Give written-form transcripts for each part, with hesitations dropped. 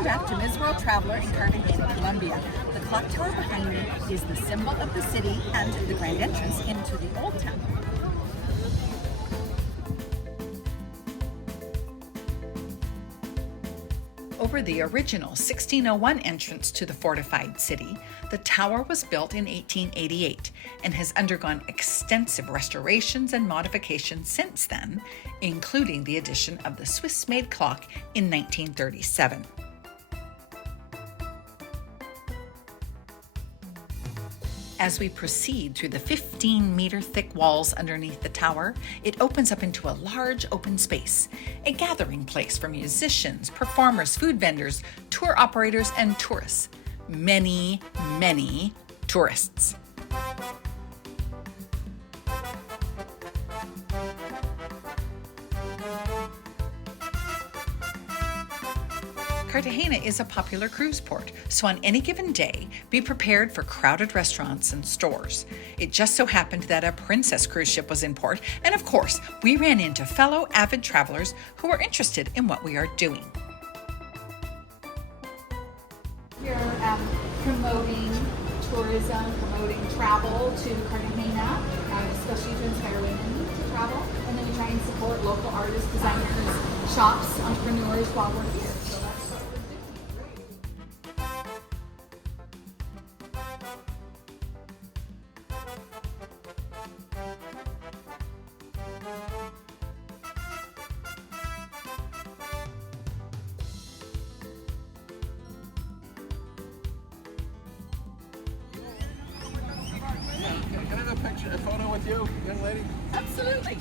Welcome back to Ms. World Traveler in Cartagena, Colombia. The clock tower behind me is the symbol of the city and the grand entrance into the old town. Over the original 1601 entrance to the fortified city, the tower was built in 1888 and has undergone extensive restorations and modifications since then, including the addition of the Swiss-made clock in 1937. As we proceed through the 15-meter thick walls underneath the tower, it opens up into a large open space, a gathering place for musicians, performers, food vendors, tour operators, and tourists. Many, many tourists. Cartagena is a popular cruise port, so on any given day, be prepared for crowded restaurants and stores. It just so happened that a Princess cruise ship was in port, and of course, we ran into fellow avid travelers who were interested in what we are doing. We're promoting tourism, promoting travel to Cartagena, especially to inspire women to travel, and then we try and support local artists, designers, shops, entrepreneurs while we're here. Can I have a photo with you, young lady? Absolutely.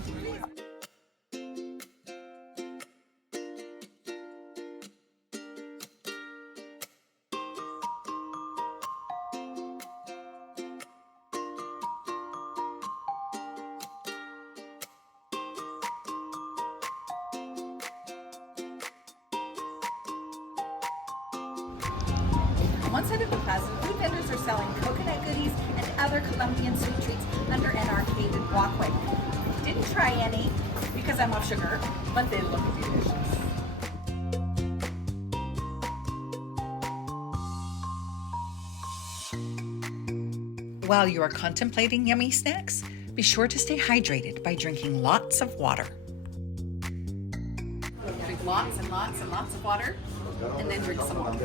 On one side of the plaza, food vendors are selling coconut goodies and other Colombian sweet treats under an arcaded walkway. Didn't try any because I'm off sugar, but they look delicious. While you are contemplating yummy snacks, be sure to stay hydrated by drinking lots of water. Drink lots and lots and lots of water, and then drink some more.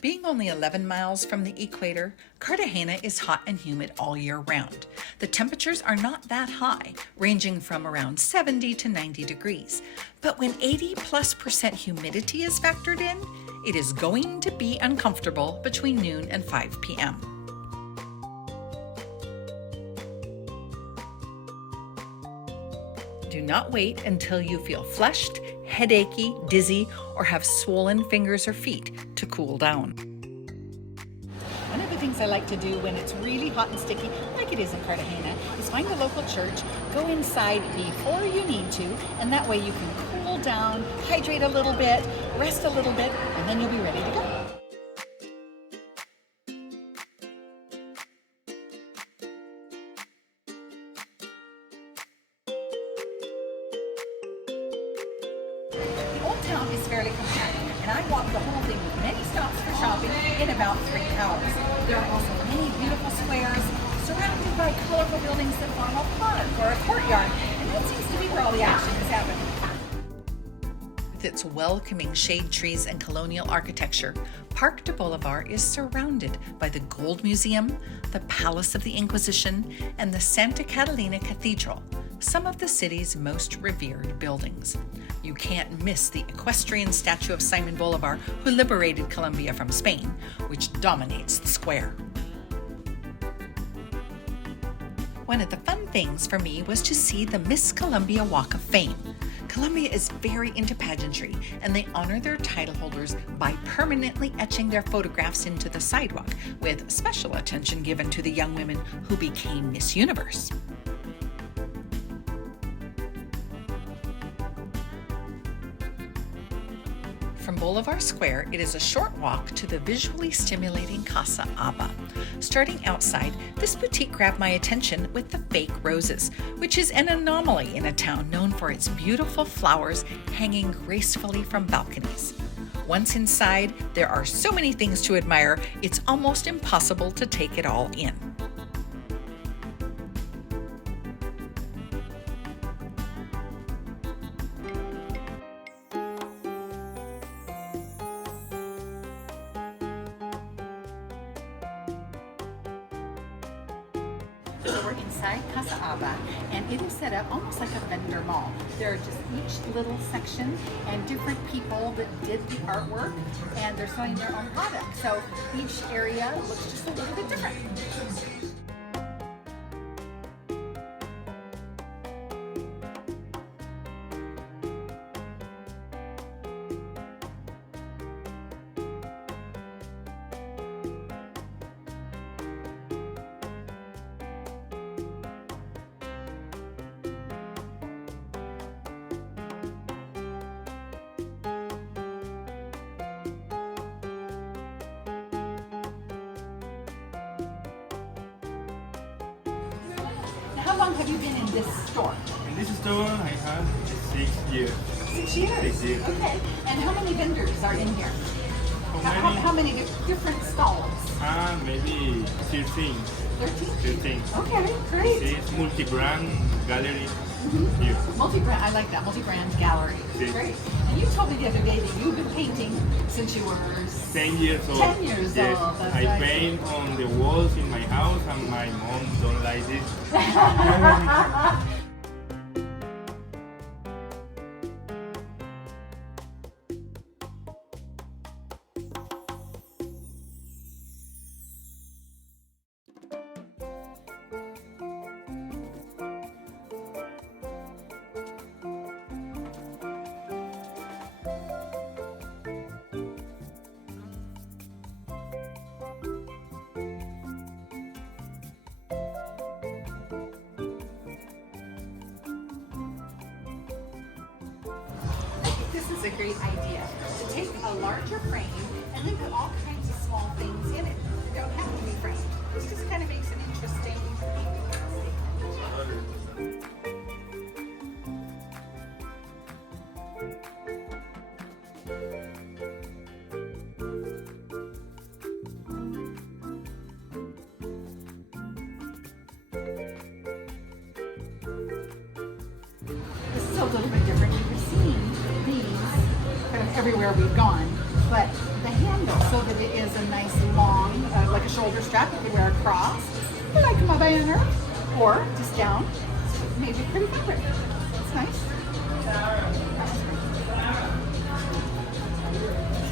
Being only 11 miles from the equator, Cartagena is hot and humid all year round. The temperatures are not that high, ranging from around 70 to 90 degrees. But when 80+% humidity is factored in, it is going to be uncomfortable between noon and 5 p.m. Do not wait until you feel flushed, headachy, dizzy, or have swollen fingers or feet to cool down. One of the things I like to do when it's really hot and sticky, like it is in Cartagena, is find a local church, go inside before you need to, and that way you can cool down, hydrate a little bit, rest a little bit, and then you'll be ready to go. Town is fairly compact, and I walked the whole thing with many stops for shopping in about 3 hours. There are also many beautiful squares surrounded by colorful buildings that form a park or a courtyard, and that seems to be where all the action is happening. With its welcoming shade trees and colonial architecture, Parc de Bolivar is surrounded by the Gold Museum, the Palace of the Inquisition, and the Santa Catalina Cathedral, some of the city's most revered buildings. You can't miss the equestrian statue of Simon Bolivar, who liberated Colombia from Spain, which dominates the square. One of the fun things for me was to see the Miss Colombia Walk of Fame. Colombia is very into pageantry, and they honor their title holders by permanently etching their photographs into the sidewalk, with special attention given to the young women who became Miss Universe. From Bolivar Square, it is a short walk to the visually stimulating Casa Abba. Starting outside, this boutique grabbed my attention with the fake roses, which is an anomaly in a town known for its beautiful flowers hanging gracefully from balconies. Once inside, there are so many things to admire, it's almost impossible to take it all in. So we're inside Casa Abba, and it is set up almost like a vendor mall. There are just each little section and different people that did the artwork, and they're selling their own product. So each area looks just a little bit different. How long have you been in this store? In this store, I have 6 years. 6 years? 6 years. Okay. And how many vendors are in here? How many different stalls? Maybe 13. 13? 13. Okay, great. It's multi-brand gallery Mm-hmm. here. Multi-brand, I like that, multi-brand gallery. Yes. Great. And you told me the other day that you've been painting since you were 10 years old. 10 years Yes. old. That's I right. paint on the walls in my house and my mom don't like this. This is a great idea, to take a larger frame and then put all kinds of small things in it. They don't have to be framed. This just kind of makes an interesting statement. This is a little bit different. We've seen these kind of everywhere we've gone, but the handle, so that it is a nice long, like a shoulder strap you can wear across, like a banner, or just down. Maybe pretty fabric. It's nice.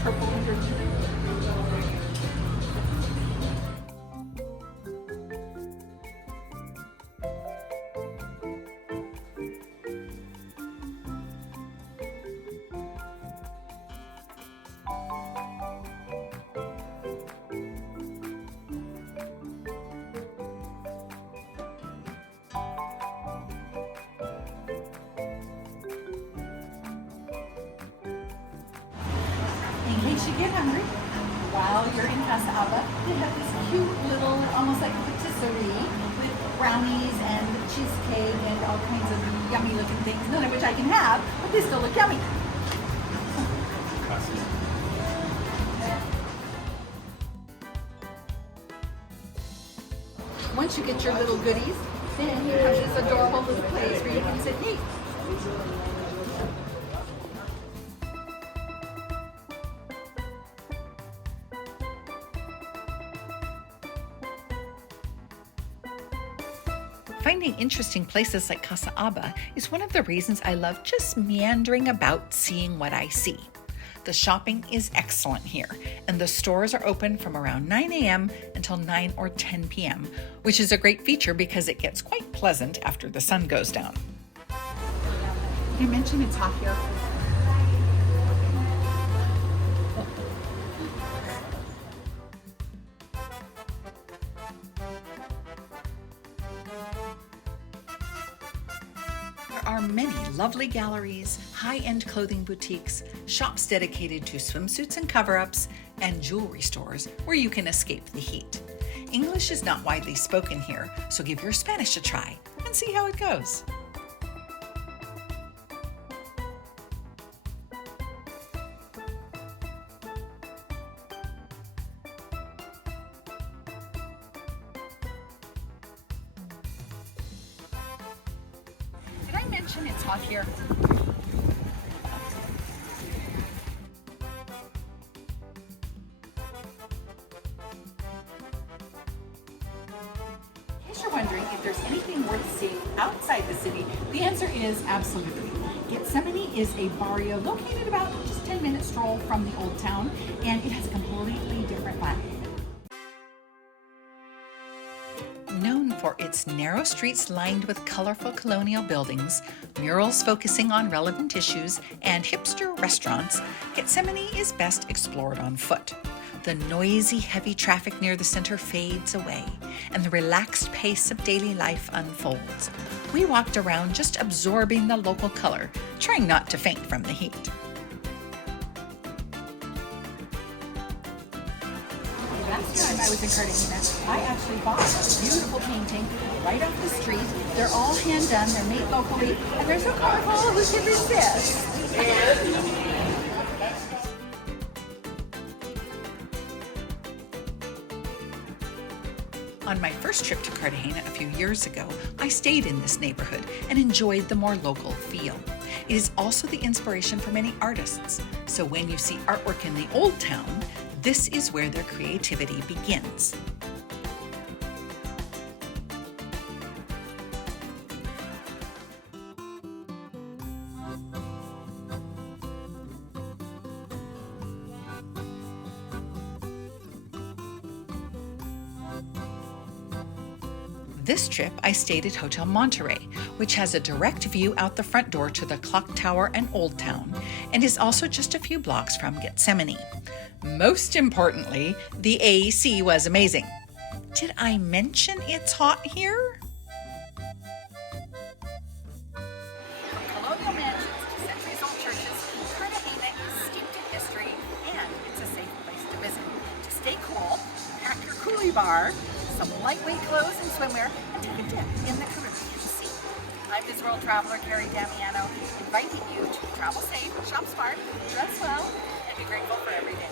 Purple underneath. In case you get hungry, while you're in Casa Abba, they have this cute little, almost like a patisserie with brownies and cheesecake and all kinds of yummy looking things, none of which I can have, but they still look yummy. Once you get your little goodies, then you have this adorable little place where you can sit and eat. Finding interesting places like Casa Abba is one of the reasons I love just meandering about seeing what I see. The shopping is excellent here, and the stores are open from around 9 a.m. until 9 or 10 p.m., which is a great feature because it gets quite pleasant after the sun goes down. You mentioned it's hot here. are many lovely galleries, high-end clothing boutiques, shops dedicated to swimsuits and cover-ups, and jewelry stores where you can escape the heat. English is not widely spoken here, so give your Spanish a try and see how it goes. Did I mention it's hot here? In case you're wondering if there's anything worth seeing outside the city, the answer is absolutely. Getsemani is a barrio located about just 10-minute stroll from the old town, and it has a completely different vibe. Known for its narrow streets lined with colorful colonial buildings, murals focusing on relevant issues, and hipster restaurants, Getsemani is best explored on foot. The noisy, heavy traffic near the center fades away, and the relaxed pace of daily life unfolds. We walked around just absorbing the local color, trying not to faint from the heat. Last time I was in Cartagena, I actually bought a beautiful painting right off the street. They're all hand done, they're made locally, and they're so colorful, who can resist? On my first trip to Cartagena a few years ago, I stayed in this neighborhood and enjoyed the more local feel. It is also the inspiration for many artists, so when you see artwork in the old town, this is where their creativity begins. This trip, I stayed at Hotel Monterey, which has a direct view out the front door to the Clock Tower and Old Town, and is also just a few blocks from Getsemani. Most importantly, the AC was amazing. Did I mention it's hot here? From colonial mansions to centuries-old churches, Cartagena is steeped in history, and it's a safe place to visit. To stay cool, pack your coolie bar, some lightweight clothes and swimwear, and take a dip in the Caribbean Sea. I'm Ms. World Traveler Kerry Damiano, inviting you to travel safe, shop smart, dress well, and be grateful for every day.